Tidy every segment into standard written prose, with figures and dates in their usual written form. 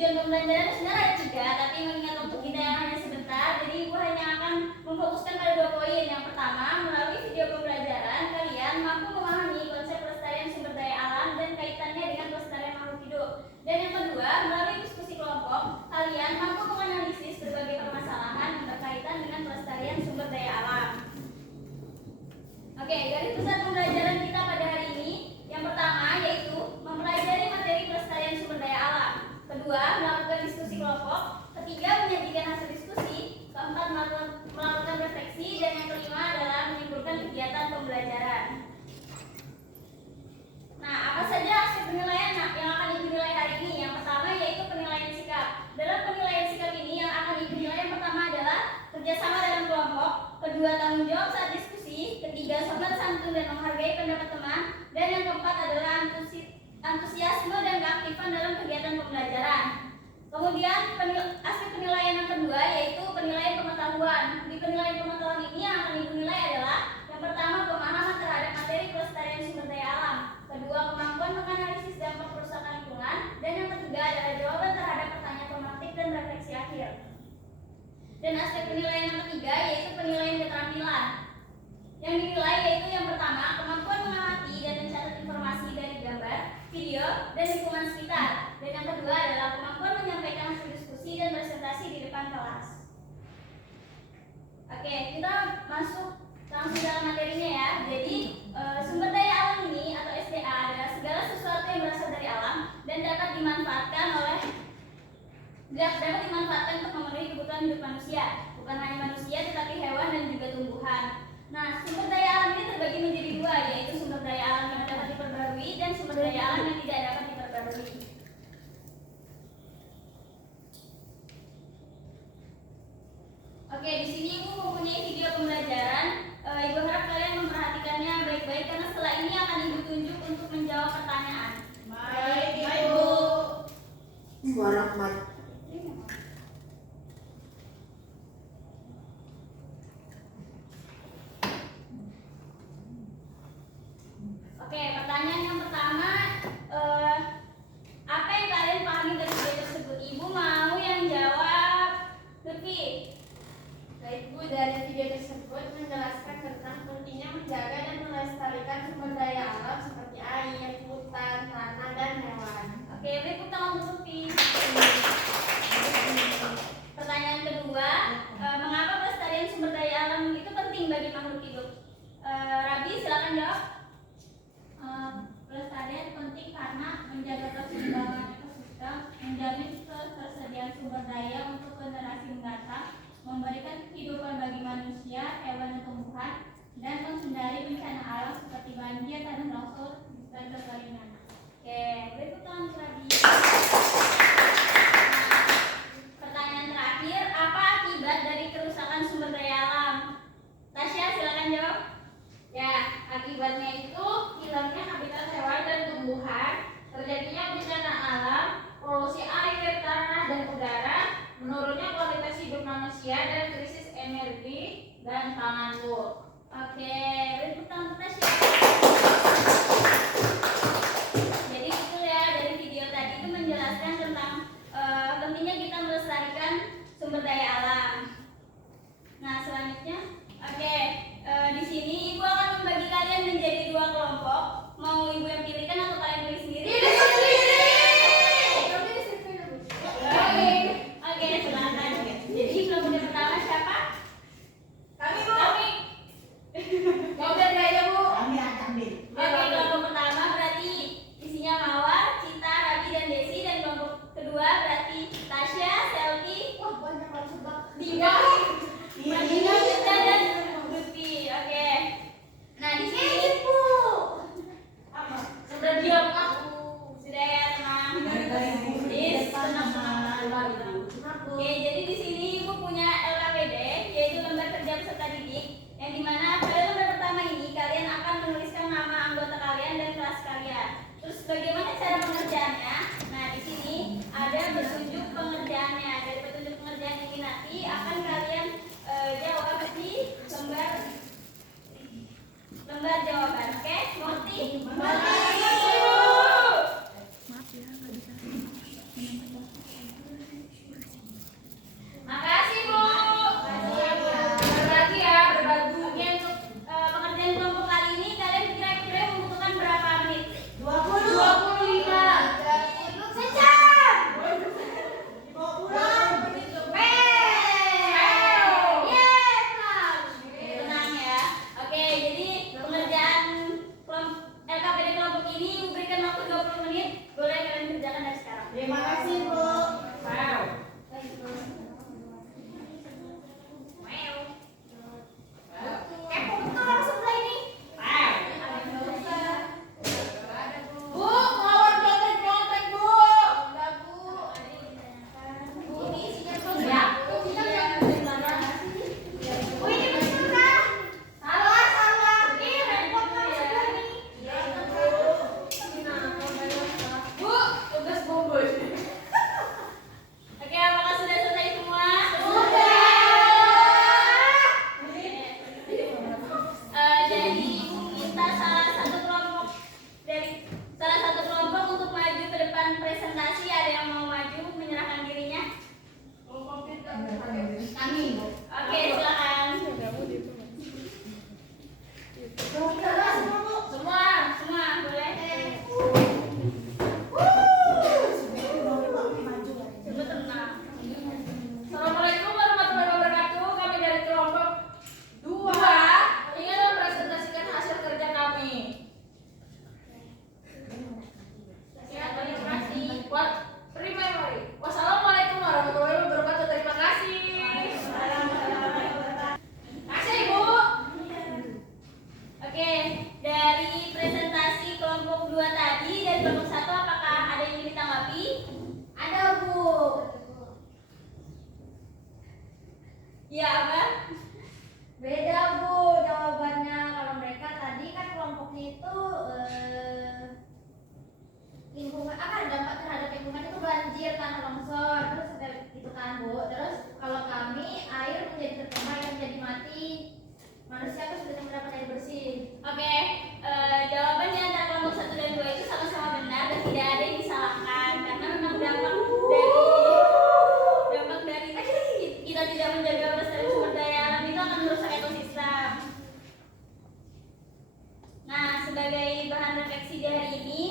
tujuan pembelajaran sebenarnya ada 3, tapi mengingat untuk kita yang hanya sebentar, jadi Ibu hanya akan memfokuskan pada 2 poin. Yang pertama, melalui video pembelajaran kalian mampu memahami konsep pelestarian sumber daya alam dan kaitannya dengan pelestarian makhluk hidup. Dan yang kedua, melalui diskusi kelompok, kalian mampu menganalisis berbagai permasalahan yang berkaitan dengan pelestarian sumber daya alam. Oke, garis besar pembelajaran kita pada hari ini, yang pertama yaitu mempelajari materi pelestarian sumber daya alam. Kedua, melakukan diskusi kelompok. Ketiga, menyajikan hasil diskusi. Keempat, melakukan refleksi. Dan yang kelima adalah menyimpulkan kegiatan pembelajaran. Nah, apa saja aspek penilaian yang akan Ibu nilai hari ini? Yang pertama yaitu penilaian sikap. Dalam penilaian sikap ini yang akan Ibu nilai yang pertama adalah kerjasama dalam kelompok. Kedua, tanggung jawab saat diskusi. Ketiga, sopan santun dan menghargai pendapat teman. Dan yang keempat adalah antusiasme dan keaktifan dalam kegiatan pembelajaran. Kemudian aspek penilaian yang kedua yaitu penilaian pengetahuan. Di penilaian pengetahuan ini yang akan Ibu nilai adalah yang pertama pemahaman terhadap materi pelestarian sumber daya alam. Kedua, kemampuan menganalisis dampak kerusakan lingkungan. Dan yang ketiga adalah jawaban terhadap pertanyaan pemantik dan refleksi akhir. Dan aspek penilaian yang ketiga yaitu penilaian keterampilan. Yang dinilai yaitu yang pertama kemampuan mengamati dan mencatat informasi dari gambar, video, dan lingkungan sekitar. Dan yang kedua adalah kemampuan menyampaikan hasil diskusi dan presentasi di depan kelas. Oke, kita masuk langsung dalam materinya ya. Jadi sumber daya alam ini atau SDA adalah segala sesuatu yang berasal dari alam dan dapat dimanfaatkan untuk memenuhi kebutuhan hidup manusia. Bukan hanya manusia tetapi hewan dan juga tumbuhan. Nah, sumber daya alam ini terbagi menjadi 2, yaitu sumber daya alam yang dapat diperbarui dan sumber daya alam yang tidak dapat diperbarui. Oke, di sini Ibu mempunyai video pembelajaran. Ibu harap kalian memperhatikannya baik-baik karena setelah ini akan Ibu tunjuk untuk menjawab pertanyaan. Baik, Ibu. Suara mat. Oke, pertanyaan yang pertama, apa yang kalian pahami dari video tersebut? Ibu mau yang jawab, Lutfi. Baik, Bu, dari video tersebut menjelaskan tentang pentingnya menjaga dan melestarikan sumber daya alam seperti air, hutan, tanah, dan hewan. Oke, beri tangan untuk Lutfi. Pertanyaan kedua, mengapa pelestarian sumber daya alam itu penting bagi makhluk hidup? Rabi, silakan jawab. Pelestarian penting karena menjaga keseimbangan ekosistem, menjamin ketersediaan sumber daya untuk generasi mendatang, memberikan kehidupan bagi manusia, hewan dan tumbuhan, dan menghindari bencana alam seperti banjir, tanah longsor, dan kekeringan. Oke, beri tangan untuk Rabi. Pertanyaan terakhir, apa akibat dari kerusakan sumber daya alam? Tasya, silakan jawab. Ya, akibatnya itu hilangnya habitat hewan dan tumbuhan, terjadinya bencana alam, polusi air, tanah, dan udara, menurunnya kualitas hidup manusia, dan krisis energi dan pangan, Bu. Oke, beri tangan untuk Tasya. Jadi itu ya, dari video tadi itu menjelaskan tentang pentingnya kita melestarikan sumber daya alam. Nah, selanjutnya, oke, di sini Ibu akan membagi kalian menjadi 2 kelompok. Mau Ibu yang pilihkan atau kalian pilih sendiri? Oke, silakan. Jadi kelompok yang pertama siapa? Kami, Bu. Kami. Mau biar gaya, Bu. Oke, kelompok pertama berarti isinya Mawar, Cita, Rabi, dan Desi. Dan kelompok kedua berarti Tasya, Selvi, Wah, banyak banget. Dina, Madina, Yuda, dan Lutfi. Oke. Nah, di sini Sudah diam aku. sudah ya, tenang. Yes, tenang. Oke, jadi di sini Ibu punya LKPD, yaitu lembar kerja peserta didik, yang dimana pada lembar pertama ini kalian akan menuliskan nama anggota kalian dan kelas kalian. Terus bagaimana cara pengerjaannya? Nah, di sini ada petunjuk pengerjaannya. Dari petunjuk pengerjaan ini nanti akan kalian jawab di lembar jawaban. Oke, mengerti? Maaf ya, nggak bisa. Bu. Terus kalau kami, air menjadi tercemar dan menjadi mati. Manusia kesulitan mendapat air bersih. Oke, jawabannya antara kelompok 1 dan 2 itu sama-sama benar dan tidak ada yang disalahkan karena memang dampak dari kita tidak menjaga kelestarian sumber daya alam itu akan merusak ekosistem. Nah, sebagai bahan refleksi di hari ini,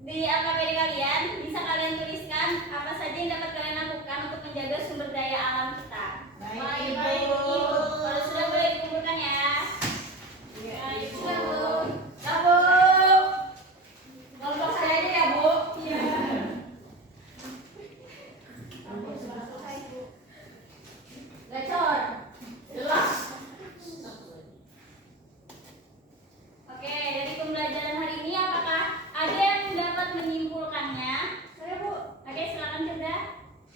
di LKPD kalian bisa kalian tuliskan apa saja yang dapat kalian lakukan untuk menjaga sumber daya alam kita. Baik, Ibu. Kalau sudah boleh dikumpulkan ya. Baik, Bu. Ya, Bu. Kelompok saya aja ya, Bu. Iya. Gacor. Jelas. Oke, dari pembelajaran hari ini apakah ada yang dapat menyimpulkannya? Saya Bu, Oke, silakan Firda.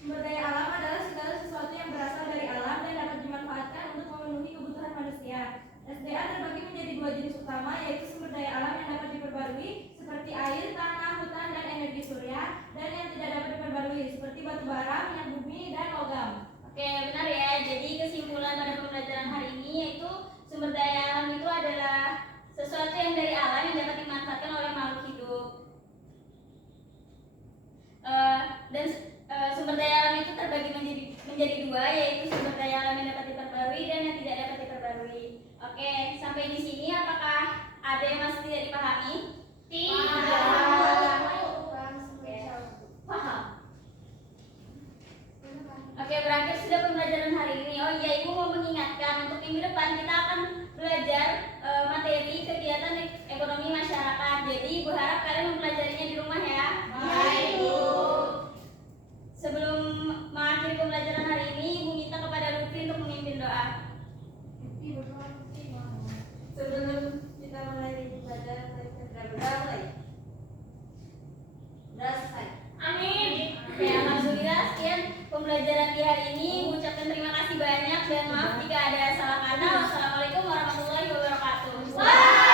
sumber daya alam adalah segala sesuatu yang berasal dari alam dan dapat dimanfaatkan untuk memenuhi kebutuhan manusia. SDA terbagi menjadi 2 jenis utama, yaitu sumber daya alam yang dapat diperbarui seperti air, tanah, hutan, dan energi surya, dan yang tidak dapat diperbarui seperti batu bara, minyak bumi, dan logam. Oke, benar ya. Jadi kesimpulan pada pembelajaran hari ini yaitu sumber daya alam itu adalah sesuatu yang dari alam yang dapat dimanfaatkan oleh makhluk hidup. Dan sumber daya alam itu terbagi menjadi 2, yaitu sumber daya alam yang dapat diperbarui dan yang tidak dapat diperbarui. Oke, sampai di sini apakah ada yang masih tidak dipahami? Paham. Oke, berakhir sudah pembelajaran hari ini. Oh iya, Ibu mau mengingatkan untuk minggu depan kita akan belajar materi kegiatan ekonomi masyarakat. Jadi Ibu harap kalian mempelajarinya di rumah ya. Baik, Bu. Sebelum mengakhiri pembelajaran hari ini, Ibu minta kepada Lutfi untuk memimpin doa. Sebelum kita mulai pelajaran, kita berdoa. Udah selesai. Amin. Oke, alhamdulillah sekian pembelajaran di hari ini. Ibu ucapkan terima kasih banyak dan maaf jika ada salah kata. Wassalamualaikum warahmatullahi wabarakatuh.